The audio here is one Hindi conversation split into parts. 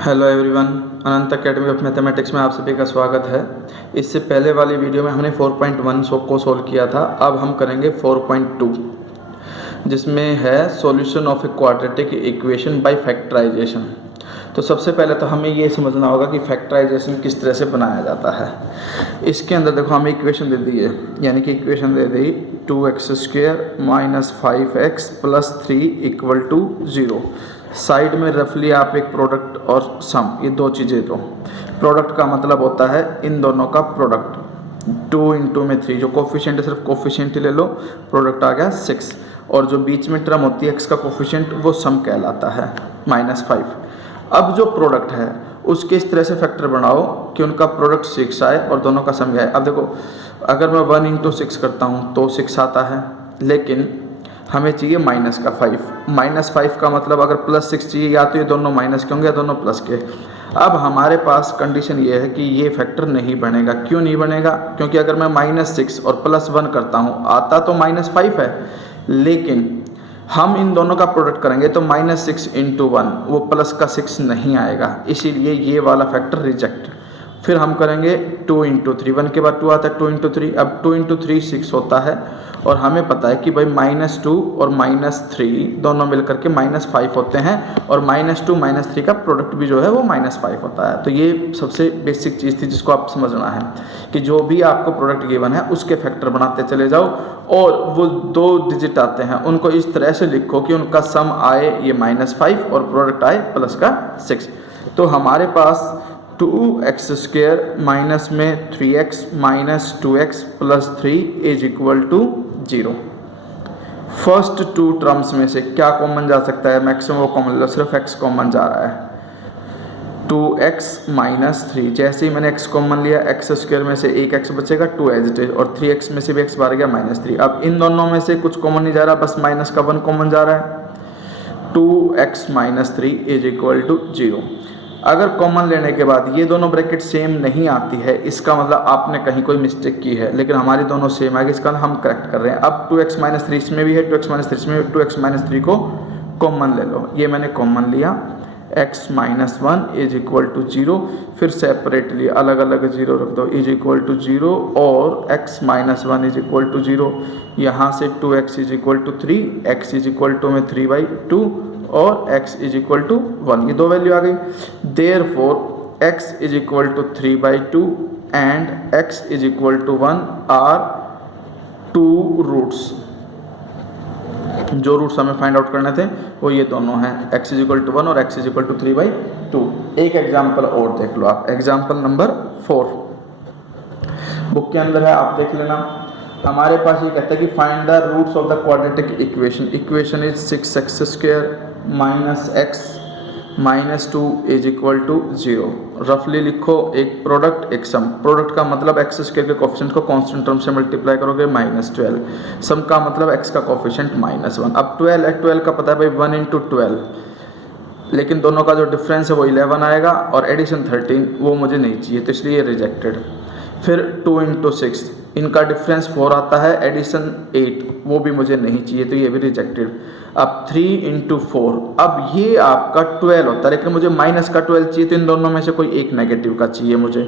Hello everyone, Anant academy of mathematics में आप सभी का स्वागत है। इससे पहले वाली वीडियो में हमने 4.1 को सोल्व किया था। अब हम करेंगे 4.2, जिसमें है solution of a quadratic equation by factorization. तो सबसे पहले तो हमें ये समझना होगा कि फैक्टराइजेशन किस तरह से बनाया जाता है। इसके अंदर देखो हमें इक्वेशन दे दी है, यानी कि इक्वेशन दे दी 2x² minus 5x plus 3 equal to 0। Side में रफली आप एक प्रोडक्ट और सम, ये दो चीज़ें दो। प्रोडक्ट का मतलब होता है इन दोनों का प्रोडक्ट। 2 इंटू में 3, जो कोफिशिएंट है सिर्फ कोफिशिएंट ही ले लो, प्रोडक्ट आ गया 6। और जो बीच में टर्म होती है x का कोफिशिएंट, वो सम कहलाता है -5। अब जो प्रोडक्ट है उसके इस तरह से फैक्टर बनाओ कि उनका प्रोडक्ट 6 आए और दोनों का सम आए। अब देखो, अगर मैं 1 इंटू 6 करता हूँ तो 6 आता है, लेकिन हमें चाहिए -5 का मतलब अगर +6 चाहिए, या तो ये दोनों माइनस के होंगे या दोनों प्लस के। अब हमारे पास कंडीशन ये है कि ये फैक्टर नहीं बनेगा। क्यों नहीं बनेगा? क्योंकि अगर मैं -6 और +1 करता हूँ, आता तो -5 है, लेकिन हम इन दोनों का प्रोडक्ट करेंगे तो -6 इंटू 1, वो प्लस का 6 नहीं आएगा, इसीलिए ये वाला फैक्टर रिजेक्ट। फिर हम करेंगे 2 इंटू 3, 1 के बाद 2 आता है, 2 इंटू 3। अब 2 इंटू 3 6 होता है, और हमें पता है कि भाई -2 और -3 दोनों मिलकर के -5 होते हैं, और -2 -3 का प्रोडक्ट भी जो है वो -5 होता है। तो ये सबसे बेसिक चीज़ थी जिसको आप समझना है कि जो भी आपको प्रोडक्ट गिवन है उसके फैक्टर बनाते चले जाओ, और वो 2 डिजिट आते हैं उनको इस तरह से लिखो कि उनका सम आए ये -5 और प्रोडक्ट आए प्लस का 6। तो हमारे पास 2x² माइनस में 3x minus 2x plus 3 is equal to 0। First 2 terms में से क्या कॉमन जा सकता है? मैक्सिमम वो कॉमन लो, सिर्फ x कॉमन जा रहा है। 2x माइनस 3, जैसे ही मैंने x कॉमन लिया, x² में से एक x बचेगा, 2 एज इट इज, और 3x में से भी x बाहर गया -3। अब इन दोनों में से कुछ कॉमन नहीं जा रहा, बस माइनस का 1 कॉमन जा रहा है। 2x minus 3 is equal to 0। अगर कॉमन लेने के बाद ये दोनों ब्रैकेट सेम नहीं आती है, इसका मतलब आपने कहीं कोई मिस्टेक की है, लेकिन हमारी दोनों सेम आ गई, इसका हम करेक्ट कर रहे हैं। अब 2x माइनस 3 इसमें भी है, 2x माइनस 3 इसमें भी, 2x माइनस 3 को कॉमन ले लो। ये मैंने कॉमन लिया, x minus 1 is equal to 0। फिर सेपरेटली अलग अलग 0 रख दो, इज इक्वल टू 0, और x minus 1 is equal to 0। यहाँ से 2x is equal to 3, x is equal to में 3/2, और x इज इक्वल टू 1, ये दो वैल्यू आ गई। Therefore x is equal to 3/2 and x is equal to 1 are 2 roots. जो रूट्स हमें फाइंड आउट करने थे वो ये दोनों हैं, x इज इक्वल टू 1 और x इज इक्वल टू 3/2। एक एग्जाम्पल और देख लो आप, एग्जाम्पल नंबर 4 बुक के अंदर है, आप देख लेना। हमारे पास ये कहता है कि find the roots of the quadratic equation. Equation is 6x² minus x minus 2 is equal to 0। रफली लिखो, एक प्रोडक्ट एक सम। प्रोडक्ट का मतलब x² के कोफिशिएंट को कांस्टेंट टर्म से मल्टीप्लाई करोगे -12। सम का मतलब x का कोफिशिएंट -1। अब 12 है, 12 का पता है भाई 1 इंटू 12, लेकिन दोनों का जो डिफरेंस है वो 11 आएगा, और एडिशन 13 वो मुझे नहीं चाहिए, तो इसलिए रिजेक्टेड। फिर 2 इंटू 6, इनका डिफरेंस 4 आता है, एडिशन 8 वो भी मुझे नहीं चाहिए, तो ये भी रिजेक्टेड। अब 3 इंटू 4, अब ये आपका 12 होता है, लेकिन मुझे माइनस का 12 चाहिए, तो इन दोनों में से कोई एक नेगेटिव का चाहिए मुझे,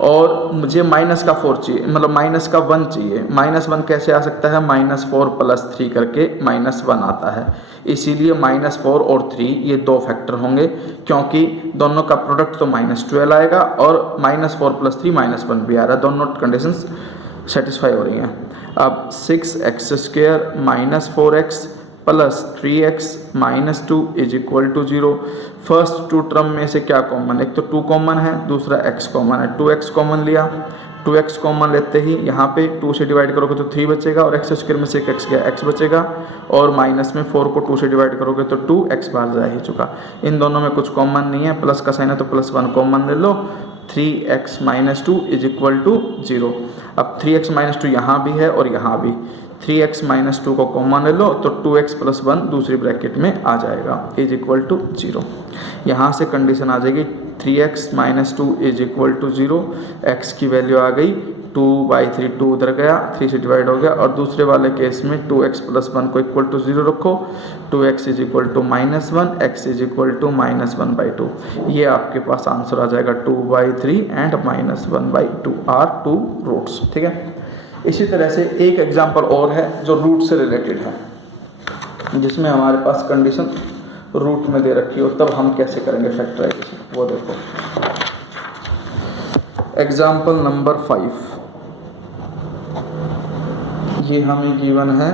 और मुझे माइनस का 4 चाहिए, मतलब माइनस का 1 चाहिए। -1 कैसे आ सकता है? -4 प्लस 3 करके -1 आता है, इसीलिए -4 और 3 ये दो फैक्टर होंगे, क्योंकि दोनों का प्रोडक्ट तो -12 आएगा, और -4 प्लस 3 -1 भी आ रहा है, दोनों कंडीशंस सेटिस्फाई हो रही हैं। अब 6x² minus 4x plus 3x minus 2 is equal to 0। First 2 term में से क्या कॉमन? एक तो 2 कॉमन है, दूसरा x कॉमन है। 2x कॉमन लिया, 2x कॉमन लेते ही यहाँ पे 2 से डिवाइड करोगे तो 3 बचेगा, और x² में से एक x गया, x बचेगा, और माइनस में 4 को 2 से डिवाइड करोगे तो 2x बाहर जा ही चुका। इन दोनों में कुछ कॉमन नहीं है, प्लस का साइन है तो +1 कॉमन ले लो, 3x minus 2 is equal to 0। अब 3x माइनस 2 यहाँ भी है और यहाँ भी, 3x माइनस 2 को कॉमन ले लो तो 2x प्लस 1 दूसरी ब्रैकेट में आ जाएगा, इज इक्वल टू 0। यहाँ से कंडीशन आ जाएगी 3x minus 2 is equal to 0, x की वैल्यू आ गई 2/3 2 उधर गया, 3 से डिवाइड हो गया। और दूसरे वाले केस में 2x + 1 को इक्वल टू 0 रखो, 2x = -1, x = -1/2। ये आपके पास आंसर आ जाएगा 2/3 एंड -1/2 आर 2 रूट्स। ठीक है, इसी तरह से एक एग्जाम्पल और है जो रूट से रिलेटेड है, जिसमें हमारे पास कंडीशन रूट में दे रखी हो, तब हम कैसे करेंगे फैक्टराइजेशन वो देखो। एग्जाम्पल नंबर 5, ये हमें गिवन है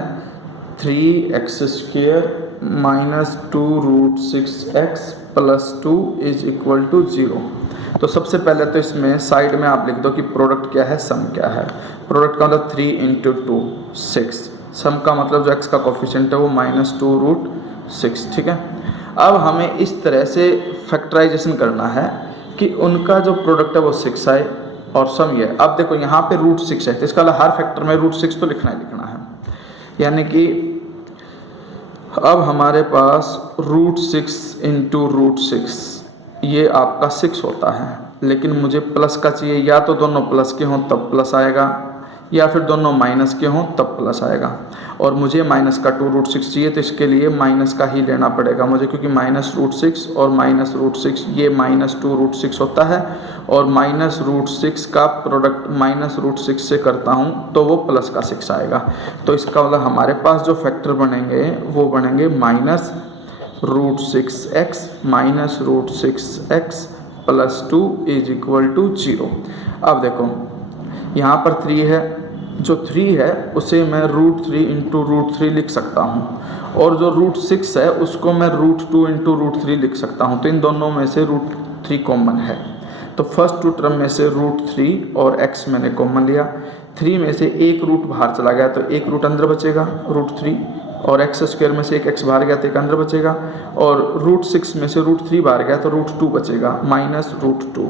3x² - 2√6x + 2 = 0। तो सबसे पहले तो इसमें साइड में आप लिख दो कि प्रोडक्ट क्या है, सम क्या है। प्रोडक्ट का मतलब 3 × 2 6, सम का मतलब जो x का कोफिशिएंट है वो -2√6। ठीक है, अब हमें इस तरह से फैक्टराइजेशन करना है कि उनका जो प्रोडक्ट है वो 6 आए और सम ये है। अब देखो यहाँ पे √6 है, तो इसका मतलब हर फैक्टर में √6 तो लिखना ही लिखना है। यानी कि अब हमारे पास √6 × √6 ये आपका 6 होता है, लेकिन मुझे प्लस का चाहिए। या तो दोनों प्लस के हों तब प्लस आएगा, या फिर दोनों माइनस के हों तब प्लस आएगा। और मुझे माइनस का 2√6 चाहिए, तो इसके लिए माइनस का ही लेना पड़ेगा मुझे, क्योंकि -√6 और -√6 ये -2√6 होता है। और -√6 का प्रोडक्ट -√6 से करता हूँ तो वो प्लस का 6 आएगा। तो इसका मतलब हमारे पास जो फैक्टर बनेंगे वो बनेंगे -√6x -√6x + 2 = 0। अब देखो यहाँ पर 3 है, जो 3 है उसे मैं √3 × √3 लिख सकता हूँ, और जो √6 है उसको मैं √2 × √3 लिख सकता हूँ। तो इन दोनों में से √3 कॉमन है, तो फर्स्ट 2 टर्म में से √3 और x मैंने कॉमन लिया। 3 में से एक रूट बाहर चला गया तो एक रूट अंदर बचेगा √3, और x² में से एक x बाहर गया तो एक अंदर बचेगा, और √6 में से √3 बाहर गया तो √2 बचेगा -√2।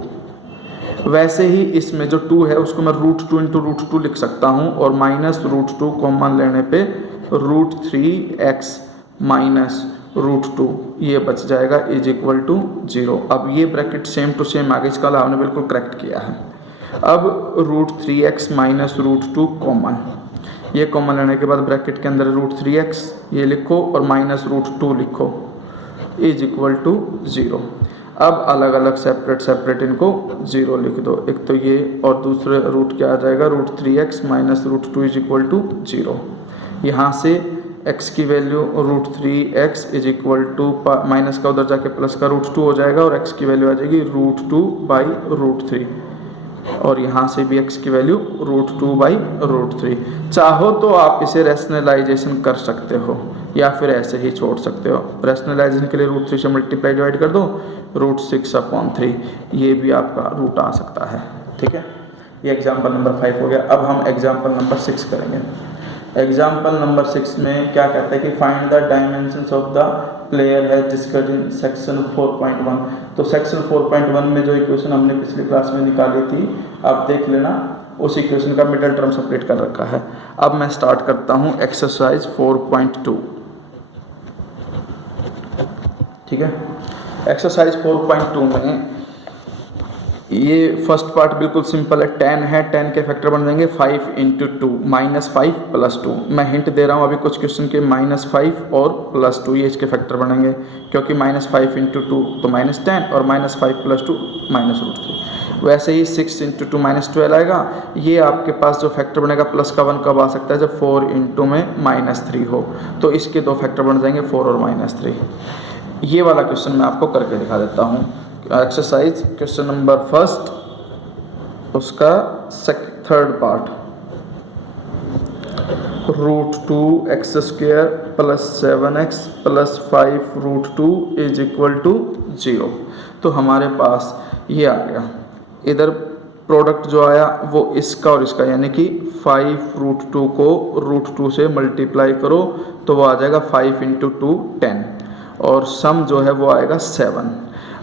वैसे ही इसमें जो 2 है उसको मैं √2 × √2 लिख सकता हूँ, और -√2 कॉमन लेने पे √3x -√2 ये बच जाएगा = 0। अब ये ब्रैकेट सेम टू सेम आगे, इसका आपने बिल्कुल करेक्ट किया है। अब √3x -√2 कॉमन, ये कॉमन लेने के बाद ब्रैकेट के अंदर √3x ये लिखो और -√2 लिखो = 0। अब अलग अलग सेपरेट इनको 0 लिख दो, एक तो ये और दूसरे रूट क्या आ जाएगा √3x -√2 = 0। यहाँ से x की वैल्यू √3x = माइनस का उधर जाके प्लस का √2 हो जाएगा, और x की वैल्यू आ जाएगी √2/√3, और यहाँ से भी x की वैल्यू √2/√3। चाहो तो आप इसे रैशनलाइजेशन कर सकते हो या फिर ऐसे ही छोड़ सकते हो। रैशनलाइजेशन के लिए √3 से मल्टीप्लाई डिवाइड कर दो, √6/3 ये भी आपका रूट आ सकता है। ठीक है, ये एग्जाम्पल नंबर 5 हो गया। अब हम एग्जाम्पल नंबर 6 करेंगे। एग्जाम्पल नंबर 6 में क्या कहता है कि find the dimensions of the player है डिस्कस्ड इन सेक्शन 4.1। तो सेक्शन 4.1 में जो इक्वेशन हमने पिछली क्लास में निकाली थी आप देख लेना, उस इक्वेशन का मिडल टर्म सेपरेट कर रखा है। अब मैं स्टार्ट करता हूँ एक्सरसाइज 4.2। ठीक है, एक्सरसाइज 4.2 में ये फर्स्ट पार्ट बिल्कुल सिंपल है, 10 है, 10 के फैक्टर बन जाएंगे 5 × 2 -5 + 2। मैं हिंट दे रहा हूँ अभी कुछ क्वेश्चन के -5 और +2 ये इसके फैक्टर बनेंगे, क्योंकि -5 × 2 तो -10 और -5 + 2 -√3। वैसे ही 6 × 2 -12 आएगा। ये आपके पास जो फैक्टर बनेगा प्लस का 1 कब आ सकता है, जब 4 × में -3 हो, तो इसके दो फैक्टर बन जाएंगे 4 और -3। ये वाला क्वेश्चन मैं आपको करके दिखा देता हूँ। एक्सरसाइज क्वेश्चन नंबर फर्स्ट, उसका थर्ड पार्ट, √2x² + 7x + 5√2 = 0। तो हमारे पास ये आ गया। इधर प्रोडक्ट जो आया वो इसका और इसका, यानी कि 5√2 को √2 से मल्टीप्लाई करो तो वो आ जाएगा 5 × 2 10, और सम जो है वो आएगा 7।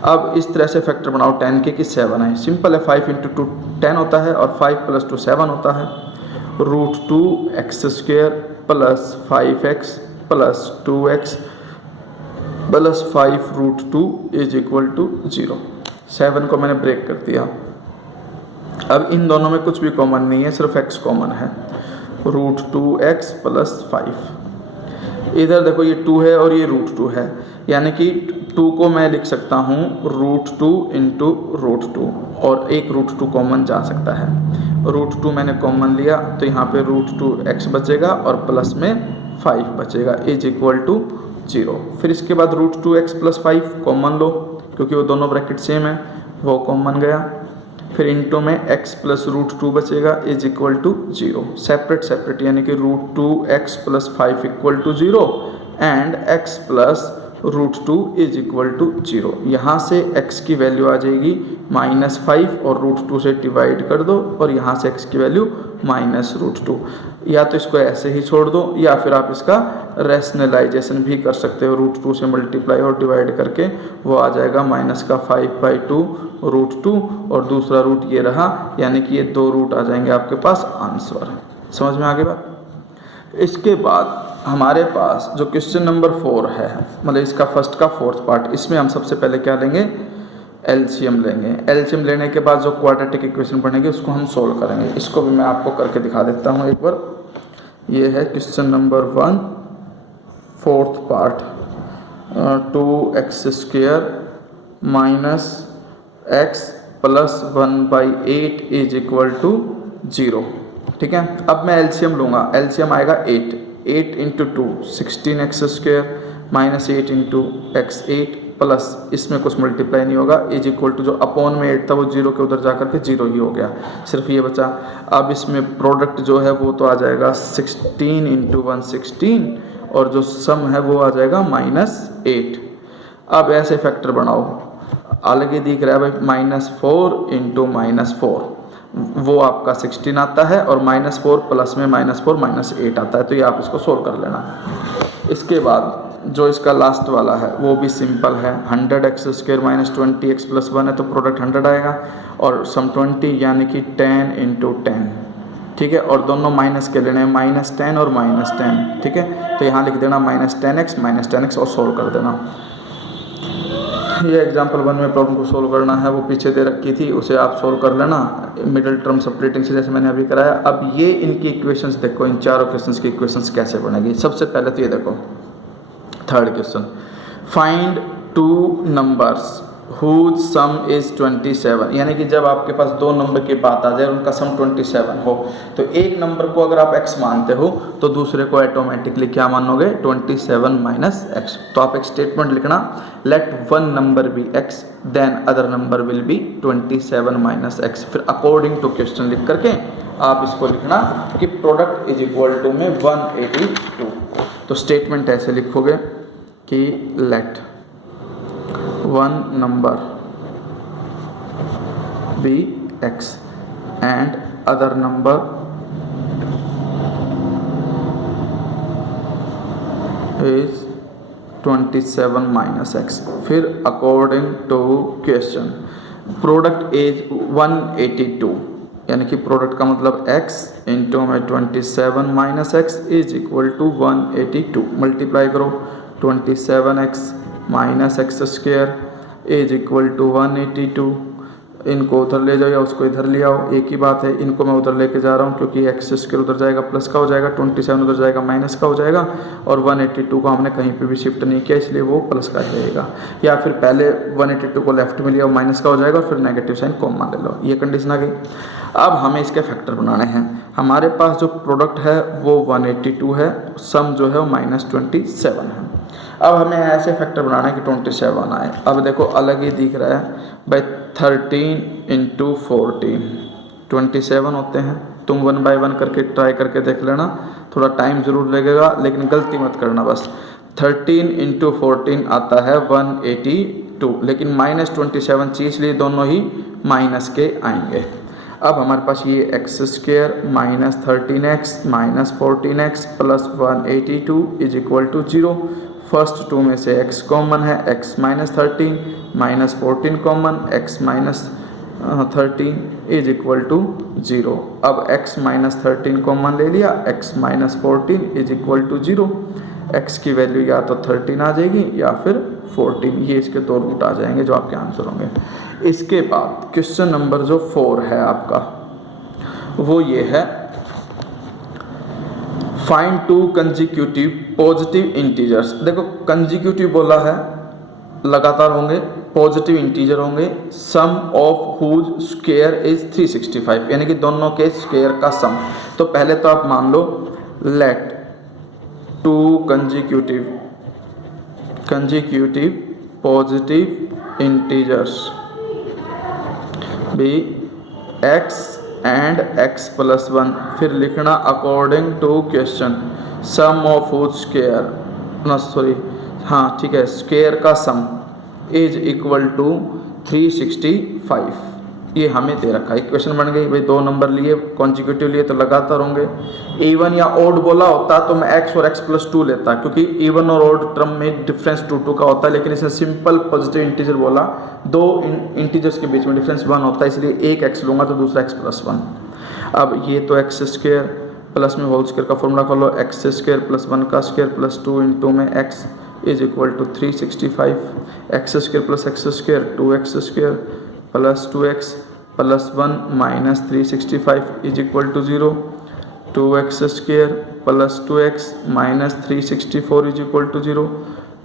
अब इस तरह से फैक्टर बनाओ 10 के कि 7 है। सिंपल है, 5 × 2 10 होता है और 5 + 2 7 होता है। √2x² + 5x + 2x + 5√2 = 0। 7 को मैंने ब्रेक कर दिया। अब इन दोनों में कुछ भी कॉमन नहीं है, सिर्फ x कॉमन है, √2x + 5। इधर देखो ये 2 है और ये √2 है, यानी कि 2 को मैं लिख सकता हूँ √2 × √2 और एक √2 कॉमन जा सकता है। √2 मैंने कॉमन लिया तो यहाँ पे √2x बचेगा और प्लस में 5 बचेगा = 0। फिर इसके बाद √2x + 5 कॉमन लो क्योंकि वो दोनों ब्रैकेट सेम है, वो कॉमन गया। फिर इंटू में x + √2 बचेगा = 0। सेपरेट यानी कि √2x + 5 = 0 एंड x + √2 = 0। यहाँ से x की वैल्यू आ जाएगी -5 और √2 से डिवाइड कर दो और यहाँ से x की वैल्यू -√2। या तो इसको ऐसे ही छोड़ दो या फिर आप इसका रैशनलाइजेशन भी कर सकते हो, √2 से मल्टीप्लाई और डिवाइड करके वो आ जाएगा -5/2 √2 और दूसरा रूट ये रहा, यानी कि ये 2 रूट आ जाएंगे आपके पास आंसर। समझ में आ गई बात। इसके बाद हमारे पास जो क्वेश्चन नंबर 4 है, मतलब इसका फर्स्ट का 4th पार्ट, इसमें हम सबसे पहले क्या लेंगे, एलसीएम लेंगे। एलसीएम लेने के बाद जो क्वाड्रेटिक इक्वेशन बनेगी उसको हम सोल्व करेंगे। इसको भी मैं आपको करके दिखा देता हूँ एक बार। ये है question number 1 4th part, 2x² - x + 1/8 = 0। ठीक है, अब मैं एलसीएम लूँगा। एलसीएम आएगा 8 × 2 16x² - 8 × x 8 प्लस इसमें कुछ मल्टीप्लाई नहीं होगा = जो अपॉन में 8 था वो 0 के उधर जाकर के 0 ही हो गया, सिर्फ ये बचा। अब इसमें प्रोडक्ट जो है वो तो आ जाएगा 16 × 1 16 और जो सम है वो आ जाएगा -8। अब ऐसे फैक्टर बनाओ, अलग ही दिख रहा है भाई, -4 × -4 वो आपका 16 आता है और -4 प्लस में -4 -8 आता है, तो ये आप इसको सोल्व कर लेना। इसके बाद जो इसका लास्ट वाला है वो भी सिंपल है, 100x² - 20x + 1 है तो प्रोडक्ट 100 आएगा और सम 20 यानी कि 10 × 10। ठीक है, और दोनों माइनस के लेने हैं, -10 और -10। ठीक है, तो यहाँ लिख देना -10x और सोल्व कर देना। ये एग्जाम्पल 1 में प्रॉब्लम को सोल्व करना है, वो पीछे दे रखी थी, उसे आप सोल्व कर लेना मिडिल टर्म सेपरेटिंग से, जैसे मैंने अभी कराया। अब ये इनकी इक्वेशंस देखो, इन चारों क्वेश्चंस की इक्वेशंस कैसे बनेगी। सबसे पहले तो ये देखो 3rd question, find 2 numbers whose sum is 27, यानी कि जब आपके पास 2 नंबर की बात आ जाए उनका सम 27 हो तो एक नंबर को अगर आप x मानते हो तो दूसरे को ऑटोमेटिकली क्या मानोगे, 27 - x। तो आप एक स्टेटमेंट लिखना, let one number be x then other number will be 27 - x। फिर अकॉर्डिंग टू क्वेश्चन लिख करके आप इसको लिखना कि प्रोडक्ट = में 182। तो स्टेटमेंट ऐसे लिखोगे कि let one number be x and other number is 27 - x। फिर according to question product is 182, यानी कि प्रोडक्ट का मतलब x × में 27 - x = 182। मल्टीप्लाई करो, 27x - x² = 182। इनको उधर ले जाओ या उसको इधर ले आओ, एक ही बात है। इनको मैं उधर लेके जा रहा हूँ क्योंकि x² उधर जाएगा प्लस का हो जाएगा, 27 उधर जाएगा माइनस का हो जाएगा और 182 को हमने कहीं पे भी शिफ्ट नहीं किया इसलिए वो प्लस का रहेगा। या फिर पहले 182 को लेफ्ट में लिया माइनस का हो जाएगा और फिर नेगेटिव साइन कॉमन ले लो, ये कंडीशन आ गई। अब हमें इसके फैक्टर बनाने हैं। हमारे पास जो प्रोडक्ट है वो 182 है, सम जो है वो -27 है। अब हमें ऐसे फैक्टर बनाना है कि 27 आए। अब देखो अलग ही दिख रहा है भाई, 13 × 14 27 होते हैं। तुम 1 बाय 1 करके ट्राई करके देख लेना, थोड़ा टाइम ज़रूर लगेगा लेकिन गलती मत करना बस। 13 × 14 आता है 182, लेकिन -27 चीज़ लिए दोनों ही माइनस के आएंगे। अब हमारे पास ये x² - 13x - 14x + 182 = 0। फर्स्ट 2 में से x कॉमन है, x - 13 - 14 कॉमन, x - 13 = 0। अब x - 13 कॉमन ले लिया, x - 14 = 0। x की वैल्यू या तो 13 आ जाएगी या फिर 14, ये इसके 2 रूट आ जाएंगे जो आपके आंसर होंगे। इसके बाद क्वेश्चन नंबर जो 4 है आपका वो ये है, फाइंड 2 कंजिक्यूटिव पॉजिटिव इंटीजर्स। देखो कंजिक्यूटिव बोला है, लगातार होंगे, पॉजिटिव इंटीजर होंगे, सम ऑफ हुज स्क्वायर इज 365, यानी कि दोनों के स्क्वायर का सम। तो पहले तो आप मान लो let 2 consecutive positive integers be x and x plus 1, फिर लिखना according to question sum of whose square, ना सॉरी हाँ ठीक है, स्क्वायर का सम इज इक्वल टू 365। ये हमें दे रखा है, इक्वेशन बन गई भाई। 2 नंबर लिए कॉन्जिक्यूटिव लिए तो लगातार होंगे। इवन या ओड बोला होता तो मैं x और x प्लस 2 लेता, क्योंकि इवन और ओड टर्म में डिफरेंस 2 का होता है, लेकिन इसने सिंपल पॉजिटिव इंटीजर बोला, 2 इंटीजर्स के बीच में डिफरेंस 1 होता है, इसलिए एक x लूँगा तो दूसरा x प्लस 1। अब ये तो एक्स स्क्वायर प्लस में होल स्क्वायर का फॉर्मूला कर लो, एक्स स्क्वायर प्लस 1 का स्क्वायर प्लस 2 इंटू में x is equal to 365, x square plus x square 2x square plus 2x plus 1 minus 365 is equal to 0, 2x square plus 2x minus 364 is equal to 0,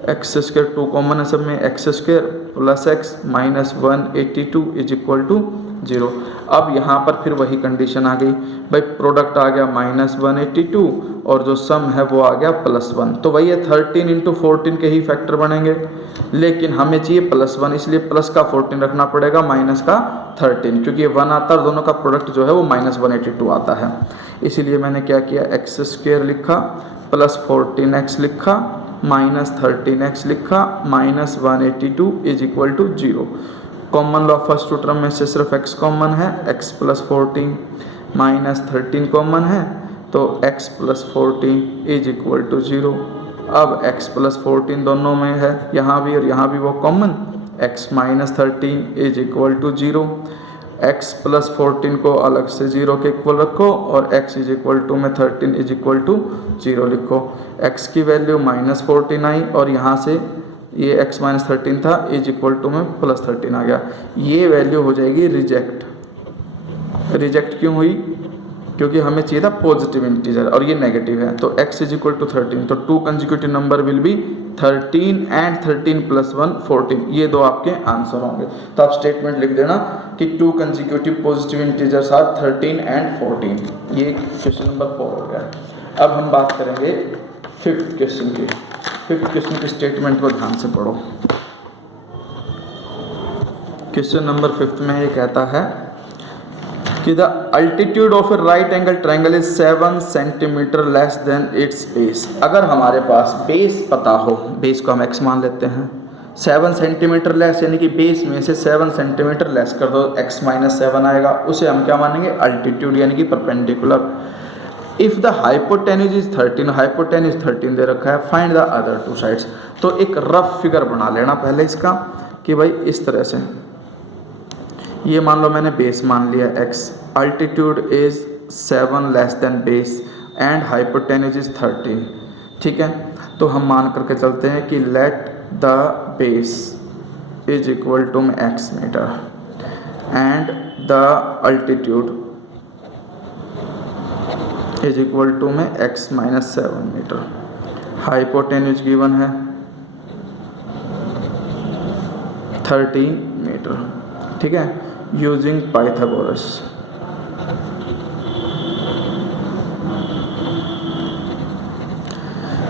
x square 2 common है सब में, x square plus x minus 182 is equal to 0। अब यहाँ पर फिर वही कंडीशन आ गई भाई, प्रोडक्ट आ गया माइनस 182 और जो सम है वो आ गया प्लस 1, तो वही है 13 इंटू 14 के ही फैक्टर बनेंगे, लेकिन हमें चाहिए प्लस 1, इसलिए प्लस का 14 रखना पड़ेगा, माइनस का 13, क्योंकि ये 1 आता है और दोनों का प्रोडक्ट जो है वो माइनस 182 आता है। इसीलिए मैंने क्या किया, एक्स स्क्वायर लिखा प्लस 14x लिखा माइनस 13x लिखा minus 182 is equal to 0। Common लॉ फर्स्ट टर्म में से सिर्फ x कॉमन है, x प्लस 14 माइनस 13 कॉमन है, तो x plus 14 is equal to 0। अब x प्लस 14 दोनों में है, यहाँ भी और यहाँ भी वो common, x minus 13 is equal to 0। x plus 14 को अलग से 0 के इक्वल रखो और x इज इक्वल टू में 13 इज इक्वल टू 0 लिखो। x की वैल्यू माइनस 14 आई और यहाँ से ये x माइनस 13 था इज इक्वल टू में प्लस 13 आ गया। ये वैल्यू हो जाएगी रिजेक्ट। रिजेक्ट क्यों हुई? क्योंकि हमें चाहिए था पॉजिटिव इंटीजर और ये नेगेटिव है, तो x इज इक्वल टू 13, तो 2 consecutive number will B 13 and 13 plus 1 14। ये 2 आपके आंसर होंगे। तो आप स्टेटमेंट लिख देना कि 2 consecutive positive integers are 13 and 14। ये क्वेश्चन नंबर 4 हो गया। अब हम बात करेंगे 5th क्वेश्चन की। 5th क्वेश्चन के स्टेटमेंट को ध्यान से पढ़ो। क्वेश्चन नंबर 5 में ये कहता है कि the altitude of A right angle triangle is 7 centimetre less than it's base. अगर हमारे पास बेस पता हो, बेस को हम x मान लेते हैं, 7 सेंटीमीटर लेस यानी कि बेस में से 7 सेंटीमीटर लेस कर दो, x माइनस 7 आएगा, उसे हम क्या मानेंगे? अल्टीट्यूड यानी कि perpendicular. If the hypotenuse is 13, hypotenuse 13 दे रखा है, फाइंड द अदर 2 साइड्स। तो एक रफ फिगर बना लेना पहले इसका कि भाई इस तरह से, ये मान लो मैंने बेस मान लिया x, altitude is 7 less than base and hypotenuse is 13। ठीक है, तो हम मान करके चलते हैं कि let the base is equal to x metre and the altitude is equal to x minus 7 metre. Hypotenuse given है 13 मीटर। ठीक है, यूजिंग पाइथागोरस।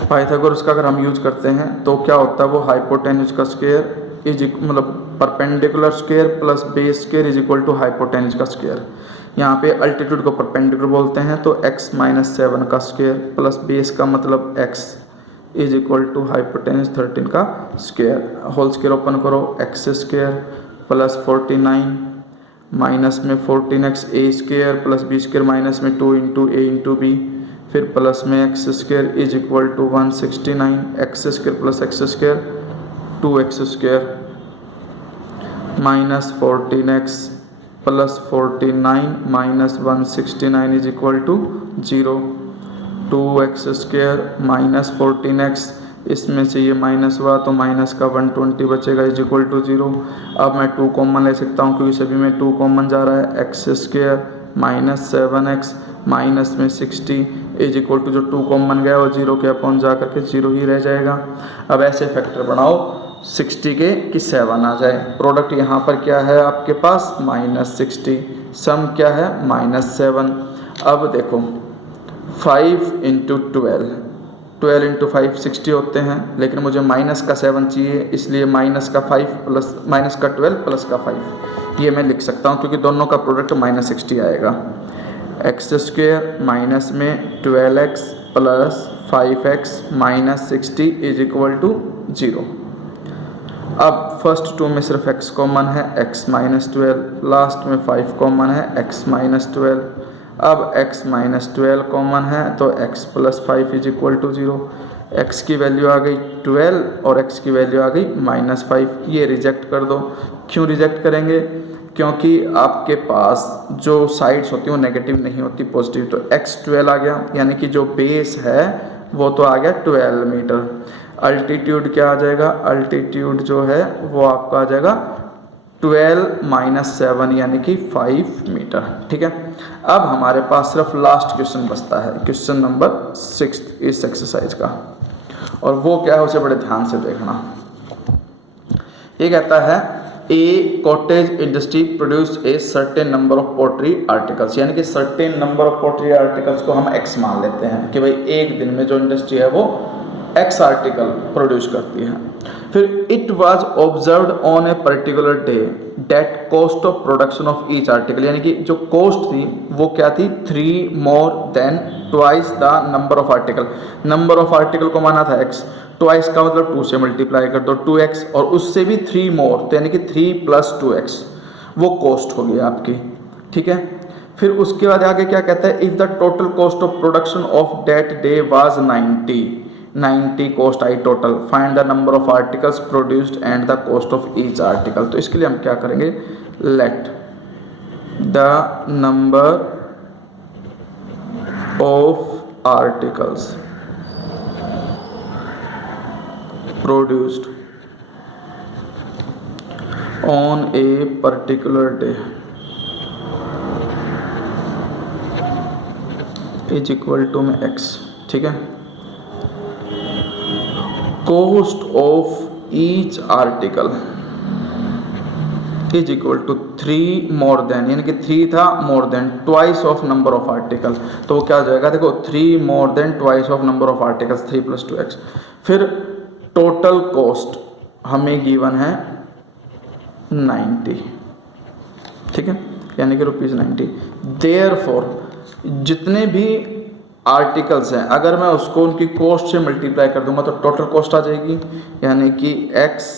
पाइथागोरस का अगर हम यूज करते हैं तो क्या होता है, वो हाइपोटेन्यूज का स्क्वायर इज मतलब perpendicular square plus base square is equal to hypotenuse का स्क्वायर। यहाँ पे अल्टीट्यूड को परपेंडिकुलर बोलते हैं, तो x माइनस 7 का स्क्वायर प्लस बेस का मतलब x is equal to hypotenuse 13 का स्क्वायर। होल स्क्वायर ओपन करो, x स्क्वायर प्लस 49 माइनस में 14x a square plus b square minus में 2 इंटू ए इंटू बी, फिर प्लस में x square is equal to 169, x square plus x square 2x square minus 14x plus 49 minus 169 is equal to 0, 2x square minus 14x इसमें से ये माइनस हुआ तो माइनस का 120 बचेगा इज इक्वल टू 0। अब मैं 2 कॉमन ले सकता हूँ क्योंकि सभी में 2 कॉमन जा रहा है। X square minus 7x minus में 60 इज इक्वल टू जो 2 कॉमन गया वो 0 के अपॉन जा करके 0 ही रह जाएगा। अब ऐसे फैक्टर बनाओ 60 के कि 7 आ जाए। प्रोडक्ट यहाँ पर क्या है आपके पास -60, सम क्या है -7। अब देखो 5 इंटू 12 इंटू 5 60 होते हैं, लेकिन मुझे माइनस का 7 चाहिए, इसलिए माइनस का 12 प्लस का 5 ये मैं लिख सकता हूँ क्योंकि दोनों का प्रोडक्ट -60 आएगा। एक्स स्क्वेयर माइनस में 12x plus 5x minus 60 is equal to 0। अब फर्स्ट 2 में सिर्फ x कॉमन है, x माइनस 12, लास्ट में 5 कॉमन है, x माइनस 12। अब x माइनस 12 कॉमन है तो x plus 5 is equal to 0। x की वैल्यू आ गई 12 और x की वैल्यू आ गई -5। ये रिजेक्ट कर दो। क्यों रिजेक्ट करेंगे? क्योंकि आपके पास जो साइड्स होती हैं वो नेगेटिव नहीं होती, पॉजिटिव। तो x 12 आ गया, यानी कि जो बेस है वो तो आ गया 12 मीटर। अल्टीट्यूड क्या आ जाएगा? अल्टीट्यूड जो है वो आपका आ जाएगा 12 माइनस 7 यानी कि 5 मीटर। ठीक है, अब हमारे पास सिर्फ लास्ट क्वेश्चन बचता है, क्वेश्चन नंबर 6 इस एक्सरसाइज का, और वो क्या है उसे बड़े ध्यान से देखना। ये कहता है a cottage industry produce a certain number of poultry articles, यानी कि certain number of poultry articles को हम एक्स मान लेते हैं कि भाई एक दिन में जो इंडस्ट्री है वो एक्स आर्टिकल प्रोड्यूस करती है। फिर it was observed on a particular day date cost of production of each article, यानी कि जो कॉस्ट थी वो क्या थी 3 more than twice the number of article. Number of article को माना था एक्स, ट्वाइस का मतलब 2 से मल्टीप्लाई कर दो 2x, और उससे भी 3 मोर तो यानी कि 3 प्लस 2x वो कॉस्ट हो गई आपकी। ठीक है, फिर उसके बाद आगे क्या कहता है, if the total cost of production of that day was 90 cost I total, find the number of articles produced and the cost of each article. तो इसके लिए हम क्या करेंगे, let the number of articles produced on a particular day is equal to में x। ठीक है, cost of each article is equal to 3 more than, यानी कि 3 था more than twice of number of article, तो वो क्या हो जाएगा, देखो 3 more than twice of number of articles 3 plus 2x। फिर टोटल कॉस्ट हमें गिवन है 90, ठीक है, यानी कि ₹90। देयरफॉर जितने भी आर्टिकल्स हैं अगर मैं उसको उनकी कॉस्ट से मल्टीप्लाई कर दूंगा तो टोटल कॉस्ट आ जाएगी, यानी कि x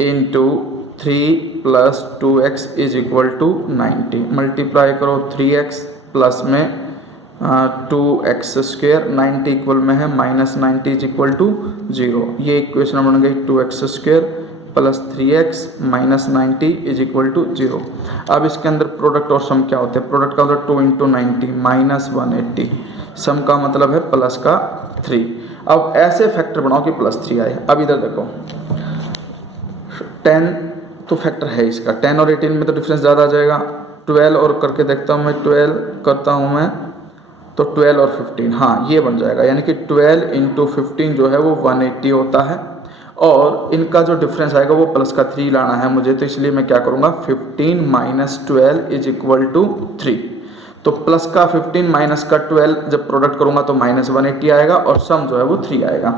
into 3 plus 2x is equal to 90। Multiply करो 3x प्लस में 2x स्क्वेयर, 90 इक्वल में है -90 इज इक्वल टू 0। ये इक्वेशन बन गई 2x square plus 3x minus 90 is equal to 0। अब इसके अंदर प्रोडक्ट और सम क्या होते हैं, प्रोडक्ट का मतलब 2 इंटू 90 माइनस 180, सम का मतलब है प्लस का 3। अब ऐसे फैक्टर बनाओ कि +3 आए। अब इधर देखो 10 तो फैक्टर है इसका, 10 और 18 में तो डिफरेंस ज़्यादा आ जाएगा। 12 और करके देखता हूँ मैं, 12 करता हूँ मैं तो 12 और 15, हाँ ये बन जाएगा, यानी कि 12 इंटू 15 जो है वो 180 होता है, और इनका जो डिफरेंस आएगा वो प्लस का 3 लाना है मुझे, तो इसलिए मैं क्या करूँगा 15 माइनस 12 इज इक्वल टू 3। तो प्लस का 15 माइनस का 12 जब प्रोडक्ट करूँगा तो -180 आएगा और सम जो है वो 3 आएगा।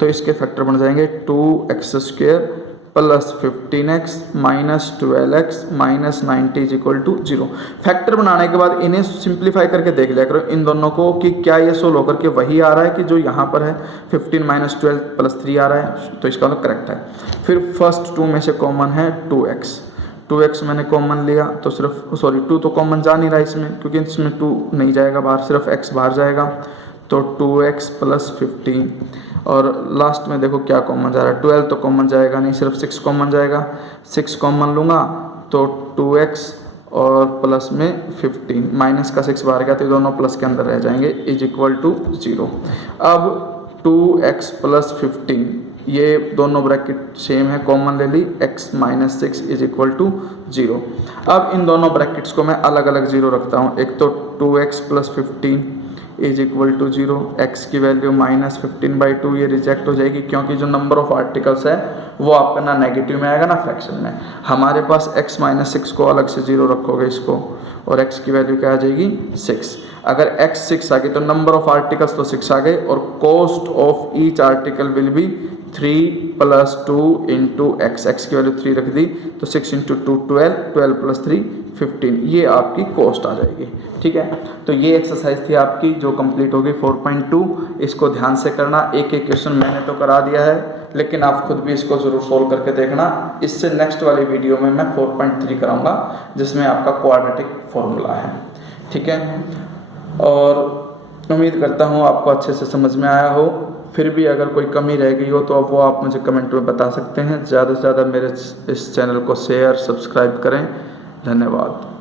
तो इसके फैक्टर बन जाएंगे 2x square plus 15x minus 12x minus 90 is equal to 0। Factor बनाने के बाद इन्हें सिंप्लीफाई करके देख लिया करो इन दोनों को कि क्या ये सोल्व होकर के वही आ रहा है कि जो यहाँ पर है 15 माइनस 12 प्लस 3 आ रहा है, तो इसका मतलब करेक्ट है। फिर फर्स्ट 2 में से कॉमन है 2x मैंने कॉमन लिया तो सिर्फ 2 तो कॉमन जा नहीं रहा इसमें, क्योंकि इसमें 2 नहीं जाएगा बाहर, सिर्फ x बाहर जाएगा, तो 2x प्लस 15, और लास्ट में देखो क्या कॉमन जा रहा है, 12 तो कॉमन जाएगा नहीं, सिर्फ 6 कॉमन जाएगा, 6 कॉमन लूँगा तो 2x और प्लस में 15, माइनस का 6 बाहर गया तो दोनों प्लस के अंदर रह जाएंगे इज इक्वल टू 0। अब 2x प्लस 15, ये दोनों ब्रैकेट सेम है, कॉमन ले ली, x minus 6 is equal to 0। अब इन दोनों ब्रैकेट्स को मैं अलग अलग 0 रखता हूँ। एक तो 2x plus 15 is equal to 0, x की वैल्यू माइनस 15/2, ये रिजेक्ट हो जाएगी क्योंकि जो नंबर ऑफ आर्टिकल्स है वो आपका ना नेगेटिव में आएगा ना फ्रैक्शन में। हमारे पास x माइनस 6 को अलग से 0 रखोगे इसको, और x की वैल्यू क्या आ जाएगी 6। अगर x 6 आ गई तो नंबर ऑफ आर्टिकल्स तो 6 आ गए, और cost of each article will be 3 plus 2 into x, x की वैल्यू 3 रख दी तो 6 इंटू 2 12, 12 प्लस 3 15, ये आपकी कॉस्ट आ जाएगी। ठीक है, तो ये एक्सरसाइज थी आपकी जो कंप्लीट होगी 4.2। इसको ध्यान से करना, एक एक क्वेश्चन मैंने तो करा दिया है, लेकिन आप खुद भी इसको ज़रूर सोल्व करके देखना। इससे नेक्स्ट वाली वीडियो में मैं 4.3 कराऊंगा जिसमें आपका क्वाड्रेटिक फॉर्मूला है। ठीक है, और उम्मीद करता हूँ आपको अच्छे से समझ में आया हो। फिर भी अगर कोई कमी रह गई हो तो अब वो आप मुझे कमेंट में बता सकते हैं। ज़्यादा से ज़्यादा मेरे इस चैनल को शेयर सब्सक्राइब करें। धन्यवाद।